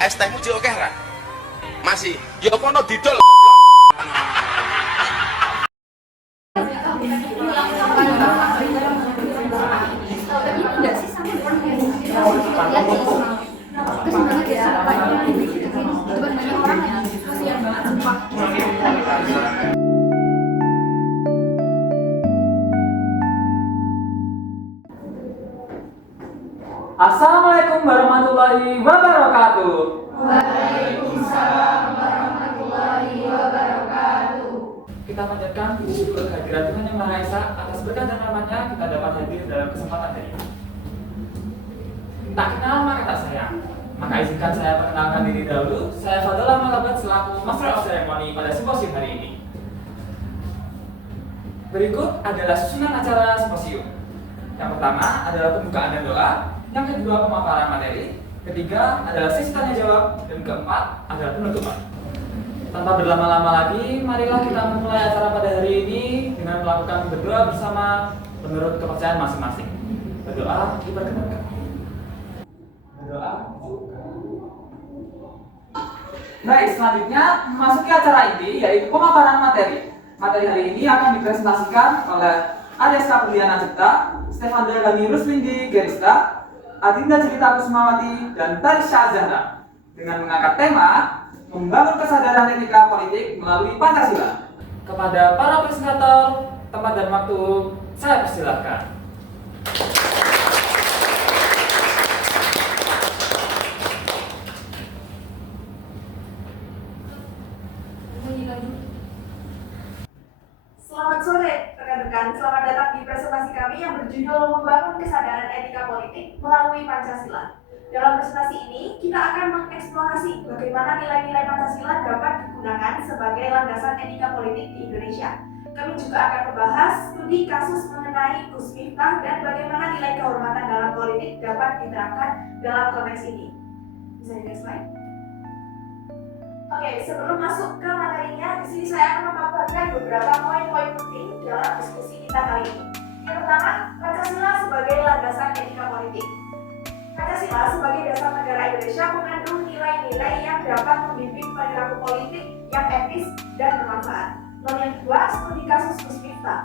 Es tehmu jek akeh ra? Masih. Ya kono didol. Assalamualaikum warahmatullahi wabarakatuh. Waalaikumsalam warahmatullahi wabarakatuh. Kita panjatkan puji kehadiran Tuhan Yang Maha Esa atas berkat dan rahmat-Nya kita dapat hadir dalam kesempatan hari ini. Tak kenal maka tak sayang. Maka izinkan saya perkenalkan diri dahulu. Saya Fadila Malabat selaku Master of Ceremony pada simposium hari ini. Berikut adalah susunan acara simposium. Yang pertama adalah pembukaan dan doa. Yang kedua pemaparan materi, ketiga adalah sesi tanya jawab, dan keempat adalah penutupan. Tanpa berlama-lama lagi, marilah kita memulai acara pada hari ini dengan melakukan berdoa bersama menurut kepercayaan masing-masing. Berdoa diperkenankan. Berdoa. Baik, selanjutnya memasuki acara inti yaitu pemaparan materi. Materi hari ini akan dipresentasikan oleh Adeska Piliana Cipta, Stefan Dagani Ruslindi Gerista, Adinda Cerita Kusmawati, dan Tarisha Zahra dengan mengangkat tema membangun kesadaran etika politik melalui Pancasila. Kepada para presentator, tempat dan waktu saya persilahkan. Selamat sore rekan-rekan, selamat datang di presentasi kami yang berjudul Membangun Kesadaran Etika Politik melalui Pancasila. Dalam presentasi ini, kita akan mengeksplorasi bagaimana nilai-nilai Pancasila dapat digunakan sebagai landasan etika politik di Indonesia. Kami juga akan membahas studi kasus mengenai Gus Miftah dan bagaimana nilai kehormatan dalam politik dapat diterapkan dalam konteks ini. Bisa di-next slide? Oke, sebelum masuk ke materinya, di sini saya akan memaparkan beberapa poin-poin penting dalam diskusi kita kali ini. Yang pertama, Pancasila sebagai landasan etika politik. Pancasila sebagai dasar negara Indonesia mengandung nilai-nilai yang dapat membimbing perilaku politik yang etis dan bermanfaat. Lalu yang kedua, studi kasus Gus Miftah.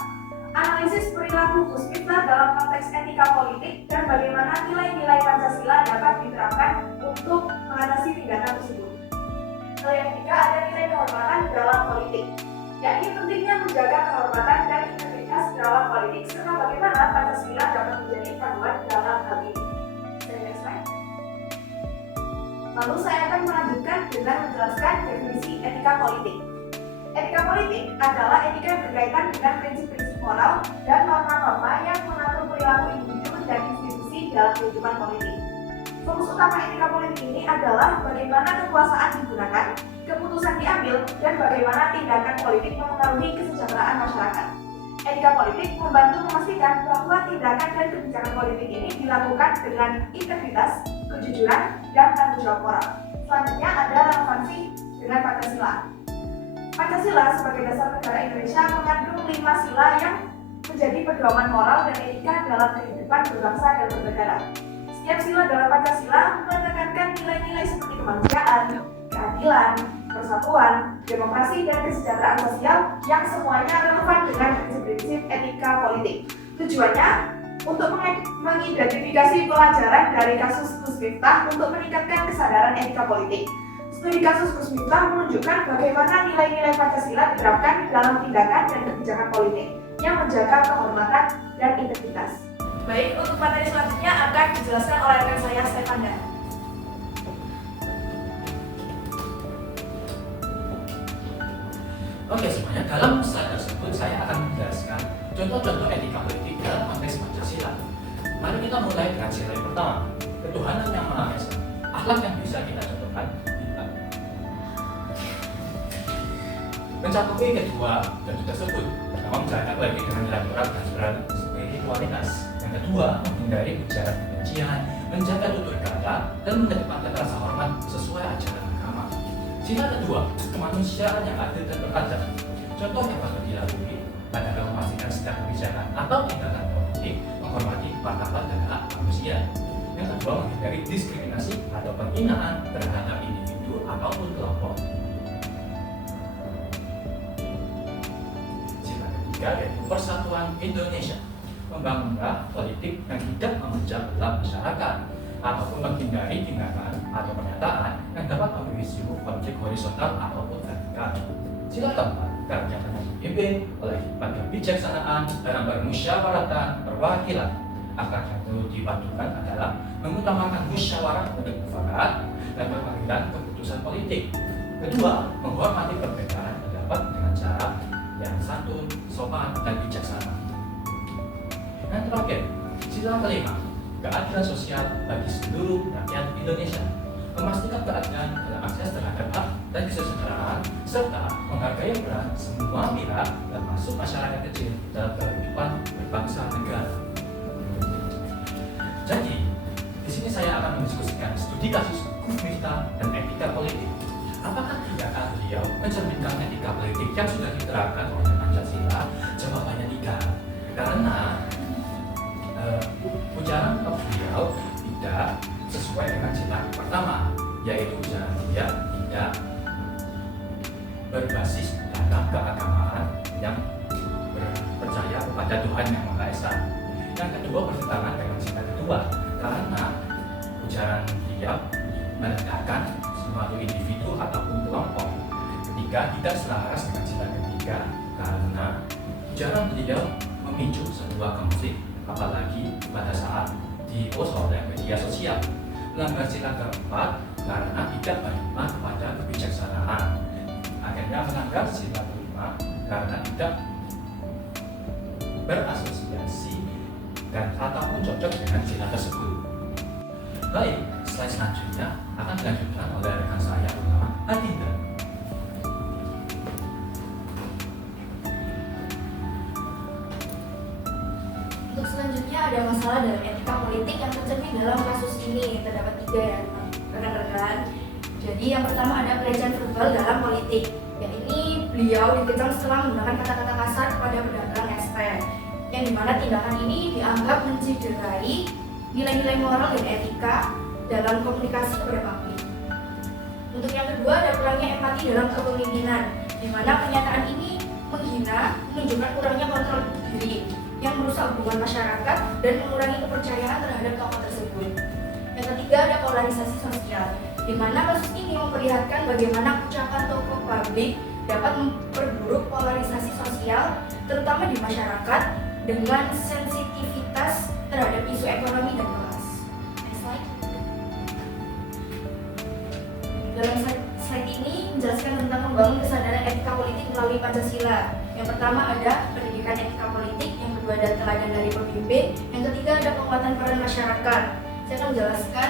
Analisis perilaku Gus Miftah dalam konteks etika politik dan bagaimana nilai-nilai Pancasila dapat diterapkan untuk mengatasi tindakan tersebut. Lalu yang ketiga, ada nilai kehormatan dalam politik, yakni pentingnya menjaga kehormatan dan integritas dalam politik serta bagaimana Pancasila dapat menjadi panduan dalam hal ini. Lalu saya akan melanjutkan dengan menjelaskan definisi etika politik. Etika politik adalah etika yang berkaitan dengan prinsip-prinsip moral dan norma-norma yang mengatur perilaku individu dan institusi dalam kehidupan politik. Fokus utama etika politik ini adalah bagaimana kekuasaan digunakan, keputusan diambil, dan bagaimana tindakan politik mempengaruhi kesejahteraan masyarakat. Etika politik membantu memastikan bahwa tindakan dan kebijakan politik ini dilakukan dengan integritas, kejujuran, dan tanggung jawab moral. Selanjutnya ada relevansi dengan Pancasila. Pancasila sebagai dasar negara Indonesia mengandung 5 sila yang menjadi pedoman moral dan etika dalam kehidupan berbangsa dan bernegara. Setiap sila dalam Pancasila menekankan nilai-nilai seperti kemanusiaan, keadilan, persatuan, demokrasi, dan kesejahteraan sosial yang semuanya relevan dengan prinsip-prinsip etika politik. Tujuannya untuk mengidentifikasi pelajaran dari kasus Gus Miftah untuk meningkatkan kesadaran etika politik. Studi kasus Gus Miftah menunjukkan bagaimana nilai-nilai Pancasila diterapkan dalam tindakan dan kebijakan politik yang menjaga kehormatan dan integritas. Baik, untuk materi selanjutnya akan dijelaskan oleh rekan saya, Stefan Dagani. Oke semuanya, dalam slide tersebut saya akan menjelaskan contoh-contoh etika politik dalam konteks Pancasila. Mari kita mulai dengan sila yang pertama, ketuhanan yang Maha Esa. Akhlak yang bisa kita contohkan mencakupi kedua tentu tersebut. Pertama, menjalankan lagi dengan nilai moral dan sebagai kualitas. Yang kedua, menghindari ujaran kebencian, menjaga tutur kata, dan mengedepankan rasa hormat sesuai ajaran agama. Sila kedua, kemanusiaan yang adil dan beradab. Contoh yang patut dilalui adalah memastikan setiap kebijakan atau tindakan politik menghormati martabat dan hak manusia. Yang kedua, menghindari diskriminasi atau penghinaan terhadap ataupun kelompok. Sila ketiga yaitu persatuan Indonesia, membangunlah politik yang tidak memecah belah masyarakat ataupun menghindari tindakan atau pernyataan yang dapat memicu konflik horizontal ataupun vertikal. Sila keempat, kerja dipimpin oleh hikmat kebijaksanaan dalam bermusyawaratan perwakilan. Akan itu dipadukan adalah mengutamakan musyawarah untuk mufakat dan perwakilan keputusan politik. Kedua, menghormati perbedaan pendapat dengan cara yang santun, sopan, dan bijaksana. Dan terakhir, sila kelima, keadilan sosial bagi seluruh rakyat Indonesia, memastikan keadilan dalam akses terhadap hak dan kesejahteraan, serta menghargai peran semua pihak termasuk masyarakat kecil dalam kehidupan berbangsa negara. Jadi, di sini saya akan mendiskusikan studi kasus hukum Miftah dan etika politik. Apakah tindakan beliau mencerminkan etika politik yang sudah diterapkan oleh Pancasila? Jawabannya tidak, karena ujaran beliau tidak sesuai dengan sila pertama, yaitu ujaran dia tidak berbasis dalam keagamaan yang percaya kepada Tuhan Yang Maha Esa. Yang kedua, bertentangan dengan sila kedua, karena ujaran dia merendahkan suatu individu ataupun kelompok. Ketiga, tidak selaras dengan sila ketiga, karena ujaran beliau memicu sebuah konflik, apalagi pada saat di-post oleh media sosial. Melanggar sila keempat karena tidak beriman kepada kebijaksanaan. Akhirnya melanggar sila kelima karena tidak berasosiasi dan ataupun cocok dengan sila tersebut. Baik, slide selanjutnya akan dilanjutkan oleh rekan saya bernama Adinda. Untuk selanjutnya ada masalah dalam etika politik yang tercermin dalam kasus ini. Terdapat 3 ya rekan-rekan. Jadi yang pertama ada pelecehan verbal dalam politik. Ya, ini beliau dikecam setelah menggunakan kata-kata kasar kepada pedagang es teh, yang dimana tindakan ini dianggap menciderai nilai-nilai moral dan etika dalam komunikasi kepada publik. Untuk yang kedua ada kurangnya empati dalam kepemimpinan, di mana pernyataan ini menghina, menunjukkan kurangnya kontrol diri yang merusak hubungan masyarakat dan mengurangi kepercayaan terhadap tokoh tersebut. Yang ketiga ada polarisasi sosial, di mana kasus ini memperlihatkan bagaimana ucapan tokoh publik dapat memperburuk polarisasi sosial, terutama di masyarakat dengan sensitivitas terhadap isu ekonomi dan kelas. Next slide. Dalam slide ini menjelaskan tentang membangun kesadaran etika politik melalui Pancasila. Yang pertama ada pendidikan etika politik, yang kedua ada teladan dari pemimpin, yang ketiga ada penguatan peran masyarakat. Saya akan menjelaskan.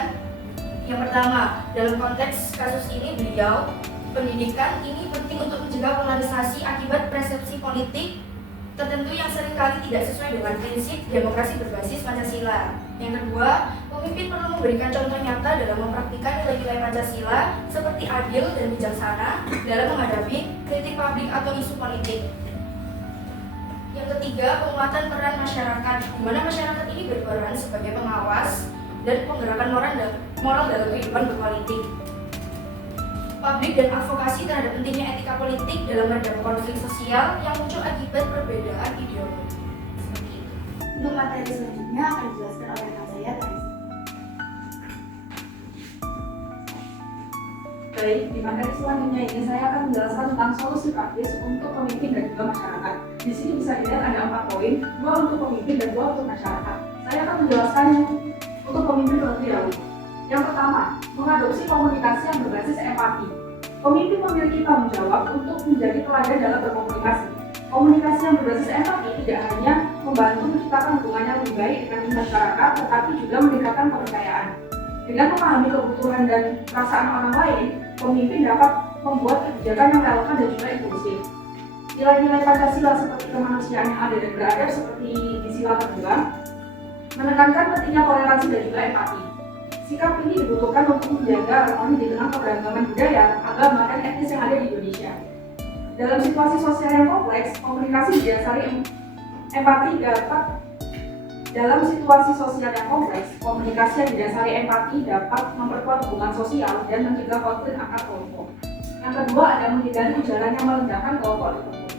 Yang pertama, dalam konteks kasus ini beliau, pendidikan ini penting untuk mencegah polarisasi akibat persepsi politik tertentu yang seringkali tidak sesuai dengan prinsip demokrasi berbasis Pancasila. Yang kedua, pemimpin perlu memberikan contoh nyata dalam mempraktikkan nilai-nilai Pancasila seperti adil dan bijaksana dalam menghadapi kritik publik atau isu politik. Yang ketiga, penguatan peran masyarakat, di mana masyarakat ini berperan sebagai pengawas dan penggerakkan moral dalam kehidupan berpolitik. Publik dan advokasi terhadap pentingnya etika politik dalam meredam konflik sosial yang muncul akibat perbedaan ideologi. Seperti itu. Untuk materi selanjutnya akan dijelaskan oleh rekan saya, Taris. Baik, di materi selanjutnya ini saya akan menjelaskan tentang solusi praktis untuk pemimpin dan juga masyarakat. Di sini bisa dilihat ada 4 poin, 2 untuk pemimpin dan 2 untuk masyarakat. Saya akan menjelaskan untuk pemimpin terlebih dahulu. Yang pertama, mengadopsi komunikasi yang berbasis empati. Pemimpin memiliki tanggung jawab untuk menjadi teladan dalam berkomunikasi. Komunikasi yang berbasis empati tidak hanya membantu menciptakan hubungan yang lebih baik dengan masyarakat, tetapi juga meningkatkan kepercayaan. Dengan memahami kebutuhan dan perasaan orang lain, pemimpin dapat membuat kebijakan yang relevan dan juga inklusif. Nilai-nilai Pancasila seperti kemanusiaan yang adil dan beradab seperti di sila kedua, menekankan pentingnya toleransi dan juga empati. Sikap ini dibutuhkan untuk menjaga harmoni di tengah keberagaman budaya, agama, dan etnis yang ada di Indonesia. Dalam situasi sosial yang kompleks, komunikasi didasari empati dapat Dalam situasi sosial yang kompleks, komunikasi yang didasari empati dapat memperkuat hubungan sosial dan mencegah konflik antar kelompok. Yang kedua, ada menghindari ujaran yang merendahkan kelompok tertentu.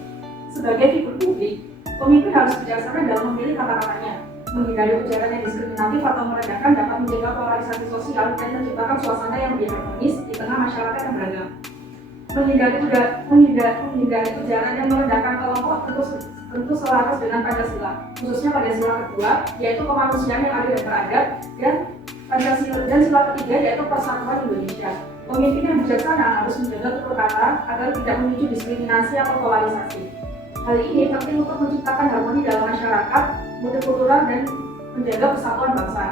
Sebagai figur publik, pemimpin harus bijaksana dalam memilih kata-katanya. Menghindari ujaran yang diskriminatif atau merendahkan dapat menjaga polarisasi sosial dan menciptakan suasana yang lebih harmonis di tengah masyarakat yang beragam. Menghindari ujaran yang merendahkan kelompok tentu selaras dengan Pancasila, khususnya Pancasila kedua, yaitu kemanusiaan yang adil dan beradab, dan sila ketiga yaitu persatuan Indonesia. Pemimpin yang bijaksana harus menjaga tutur kata agar tidak memicu diskriminasi atau polarisasi. Hal ini penting untuk menciptakan harmoni dalam masyarakat, multikultural, dan menjaga persatuan bangsa.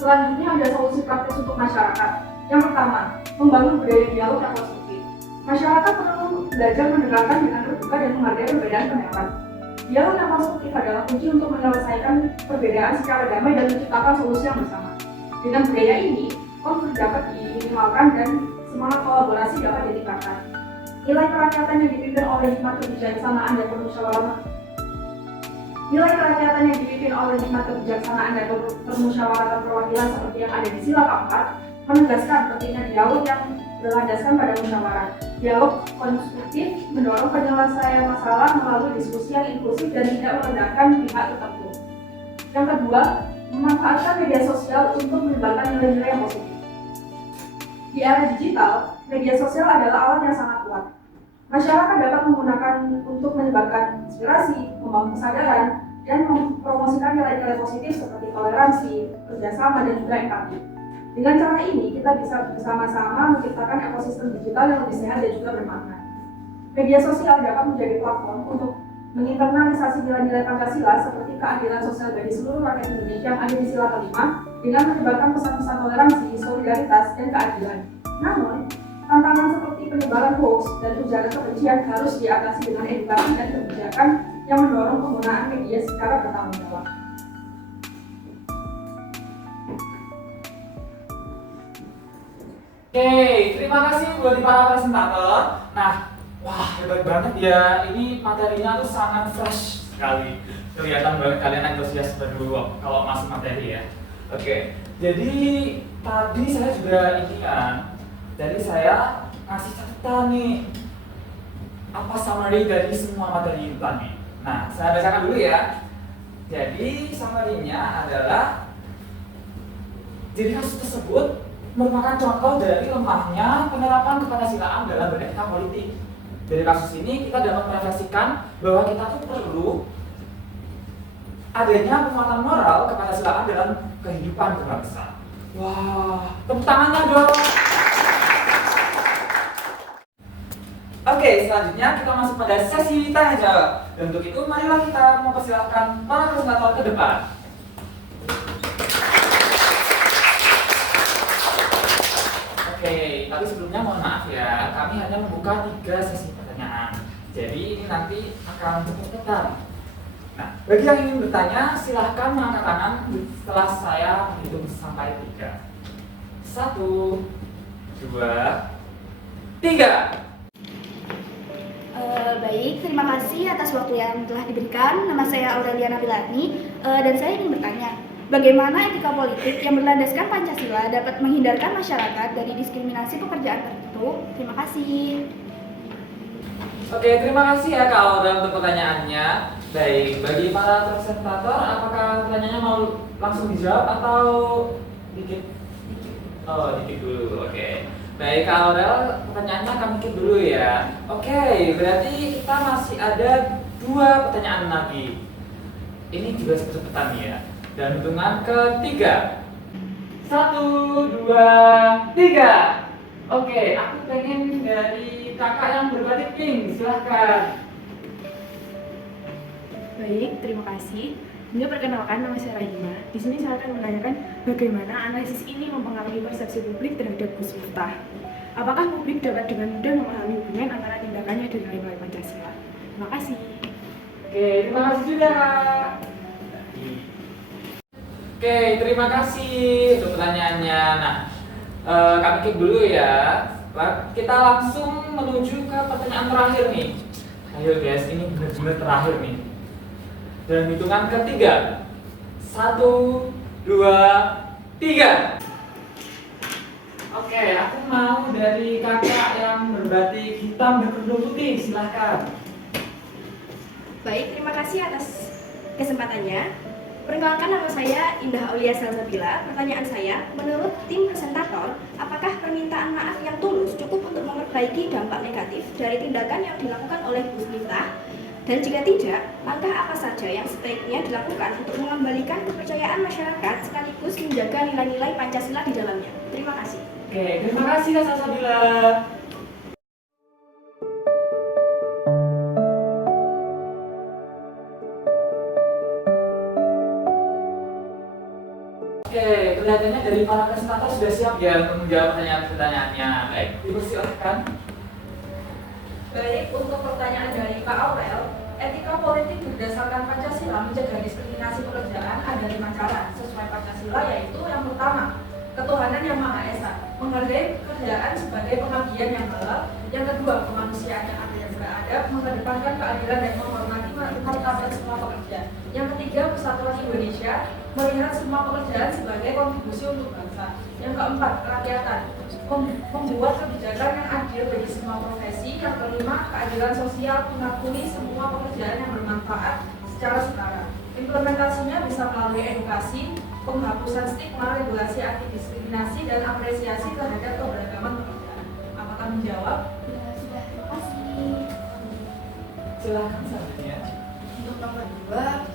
Selanjutnya ada solusi praktis untuk masyarakat. Yang pertama, membangun budaya dialog yang konstruktif. Masyarakat perlu belajar mendengarkan dengan terbuka dan menghargai perbedaan pendapat. Dialog yang konstruktif adalah kunci untuk menyelesaikan perbedaan secara damai dan menciptakan solusi yang bersama. Dengan budaya ini, konflik dapat diminimalkan dan semangat kolaborasi dapat ditingkatkan. Nilai kerakyatan yang dipimpin oleh hikmat kebijaksanaan dan permusyawaratan perwakilan seperti yang ada di sila keempat menegaskan pentingnya dialog yang berlandaskan pada musyawarah. Dialog konstruktif mendorong penyelesaian masalah melalui diskusi yang inklusif dan tidak merendahkan pihak tertentu. Yang kedua, memanfaatkan media sosial untuk menyebarkan nilai-nilai yang positif. Di era digital, media sosial adalah alat yang sangat kuat. Masyarakat dapat menggunakan untuk menyebarkan inspirasi, membangun kesadaran, dan mempromosikan nilai-nilai positif seperti toleransi, kerjasama, dan juga empati. Dengan cara ini, kita bisa bersama-sama menciptakan ekosistem digital yang lebih sehat dan juga bermakna. Media sosial dapat menjadi platform untuk menginternalisasi nilai-nilai Pancasila seperti keadilan sosial bagi seluruh rakyat Indonesia yang ada di sila kelima dengan menyebarkan pesan-pesan toleransi, solidaritas, dan keadilan. Namun, tantangan seperti penyebaran hoax dan ujaran kebencian harus diatasi dengan edukasi dan kebijakan yang mendorong penggunaan media secara bertanggung jawab. Oke, terima kasih buat para presentator. Nah, wah hebat banget ya. Ini materinya tuh sangat fresh sekali. Kelihatan banget kalian antusias baru kalau masuk materi ya. Oke, jadi tadi saya juga ini kan. Jadi saya ngasih catatan nih apa summary dari semua materi itu tadi. Nah, saya bacakan dulu ya. Jadi summary-nya adalah ciri khas tersebut merupakan contoh dari lemahnya penerapan kepancasilaan dalam beretika politik. Dari kasus ini kita dapat merefleksikan bahwa kita tuh perlu adanya penguatan moral kepancasilaan dalam kehidupan berbangsa. Wah, tepuk tangannya dong. Oke, selanjutnya kita masuk pada sesi tanya jawab. Dan untuk itu, marilah kita mempersilahkan para presentator ke depan. Oke, tapi sebelumnya mohon maaf ya, kami hanya membuka 3 sesi pertanyaan. Jadi ini nanti akan cukup ketat. Nah, bagi yang ingin bertanya, silahkan mengangkat tangan setelah saya menghitung sampai 3. 1, 2, 3. Baik, terima kasih atas waktu yang telah diberikan. Nama saya Aurelia Nabilani dan saya ingin bertanya, bagaimana etika politik yang berlandaskan Pancasila dapat menghindarkan masyarakat dari diskriminasi pekerjaan tertentu? Terima kasih. Oke, terima kasih ya Kak Aurel untuk pertanyaannya. Baik, bagi para presentator, apakah pertanyaannya mau langsung dijawab atau dikit? Oh, dikit dulu, oke. Baik Kak Aurel, pertanyaannya kami keep dulu ya. Oke, berarti kita masih ada 2 pertanyaan lagi. Ini juga cepet-cepetan ya. Dan hitungan ketiga. 1, 2, 3. Oke, aku pengen dari kakak yang berbatik pink, silahkan. Baik, terima kasih. Hingga perkenalkan, nama saya Rahima. Di sini saya akan menanyakan bagaimana analisis ini mempengaruhi persepsi publik terhadap Gus Miftah. Apakah publik dapat dengan mudah memahami hubungan antara tindakannya dan nilai Pancasila? Terima kasih. Oke, terima kasih juga. Oke, terima kasih untuk pertanyaannya. Nah, kami keep dulu ya. Kita langsung menuju ke pertanyaan terakhir nih. Ayo guys, ini benar-benar terakhir nih. Dan hitungan ketiga. 1, 2, 3. Oke, aku mau dari kakak yang berbatik hitam dan kerudung putih, silahkan. Baik, terima kasih atas kesempatannya. Perkenalkan, nama saya Indah Aulia Salsabila. Pertanyaan saya, menurut tim presentator, apakah permintaan maaf yang tulus cukup untuk memperbaiki dampak negatif dari tindakan yang dilakukan oleh Gus Miftah? Dan jika tidak, langkah apa saja yang sebaiknya dilakukan untuk mengembalikan kepercayaan masyarakat sekaligus menjaga nilai-nilai Pancasila di dalamnya? Terima kasih. Oke, terima kasih Kak Salsabila. Oke, kelihatannya dari para presentator sudah siap ya untuk menjawab pertanyaan-pertanyaannya. Baik, dipersilahkan. Baik, untuk pertanyaan dari Pak Aurel, etika politik berdasarkan Pancasila mencegah diskriminasi pekerjaan ada 5 cara sesuai Pancasila, yaitu yang pertama, ketuhanan yang Maha Esa, menghargai pekerjaan sebagai pengabdian yang halal. Yang kedua, kemanusiaan yang adil dan beradab, mengedepankan keadilan dan menghormati martabat semua pekerja. Yang ketiga, persatuan Indonesia, melihat semua pekerjaan sebagai kontribusi untuk bangsa. Yang keempat, kerakyatan, membuat kebijakan yang adil bagi semua profesi. Yang kelima, keadilan sosial, mengakui semua pekerjaan yang bermanfaat secara setara. Implementasinya bisa melalui edukasi, penghapusan stigma, regulasi anti diskriminasi, dan apresiasi terhadap keberagaman pekerjaan. Apakah menjawab? Sudah, terima kasih. Silahkan selanjutnya. Untuk nomor 2,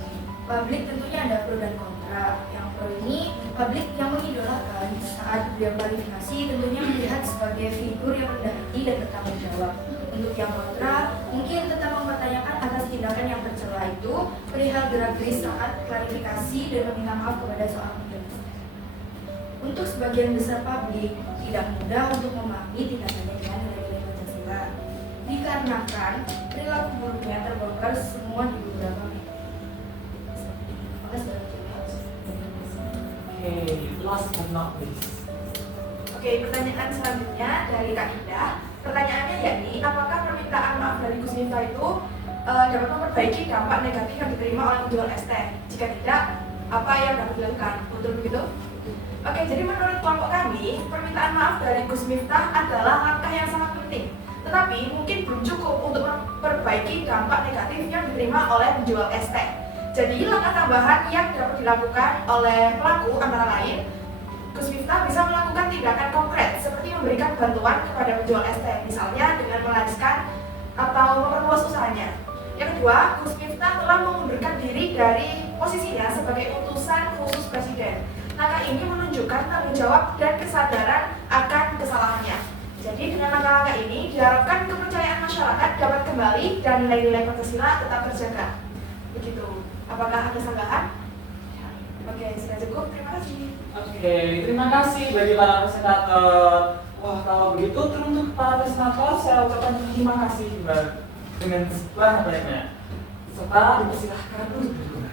publik tentunya ada pro dan kontra. Yang pro ini publik yang mengidolakan saat beliau klarifikasi tentunya melihat sebagai figur yang rendah hati dan bertanggung jawab. Untuk yang kontra, mungkin tetap mempertanyakan atas tindakan yang tercela itu perihal gerak-gerik saat klarifikasi dan meminta maaf kepada seorang pejabat. Untuk sebagian besar publik, tidak mudah untuk memahami tindakannya dengan nilai-nilai Pancasila, dikarenakan perilaku buruknya terbongkar semua di beberapa media. Oke, last but not least. Oke, pertanyaan selanjutnya dari Kak Indah. Pertanyaannya yakni, apakah permintaan maaf dari Gus Miftah itu dapat memperbaiki dampak negatif yang diterima oleh penjual ST? Jika tidak, apa yang dapat dilakukan? Betul begitu? Oke, jadi menurut kelompok kami, permintaan maaf dari Gus Miftah adalah langkah yang sangat penting. Tetapi mungkin belum cukup untuk memperbaiki dampak negatif yang diterima oleh penjual ST. Jadi langkah tambahan yang dapat dilakukan oleh pelaku antara lain, Gus Miftah bisa melakukan tindakan konkret seperti memberikan bantuan kepada penjual ST, misalnya dengan melariskan atau memperluas usahanya. Yang kedua, Gus Miftah telah mengundurkan diri dari posisinya sebagai utusan khusus presiden. Langkah ini menunjukkan tanggung jawab dan kesadaran akan kesalahannya. Jadi dengan langkah-langkah ini diharapkan kepercayaan masyarakat dapat kembali dan nilai-nilai Pancasila tetap terjaga. Begitu. Apakah ada sanggahan? Oke, sudah cukup. Terima kasih. Oke, terima kasih bagi para presentator. Wah, kalau begitu untuk para presentator saya ucapkan terima kasih dengan sebanyak-banyaknya. Serta dipersilahkan untuk duduk.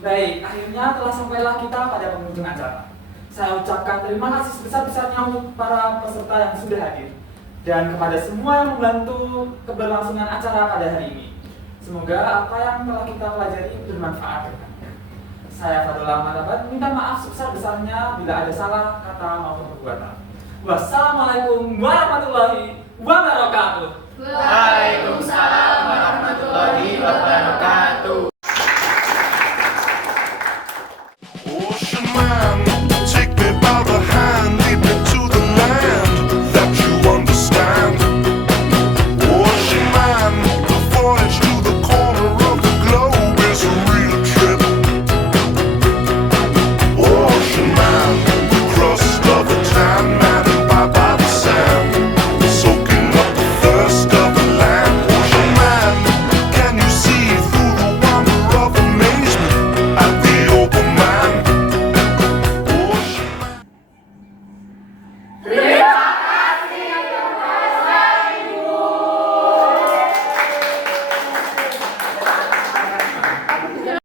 Baik, akhirnya telah sampailah kita pada penghujung acara. Saya ucapkan terima kasih sebesar-besarnya untuk para peserta yang sudah hadir dan kepada semua yang membantu keberlangsungan acara pada hari ini. Semoga apa yang telah kita pelajari bermanfaat. Saya Fadul Ahmad minta maaf sebesar-besarnya bila ada salah kata maupun perbuatan. Wassalamualaikum warahmatullahi wabarakatuh. Waalaikumsalam warahmatullahi wabarakatuh.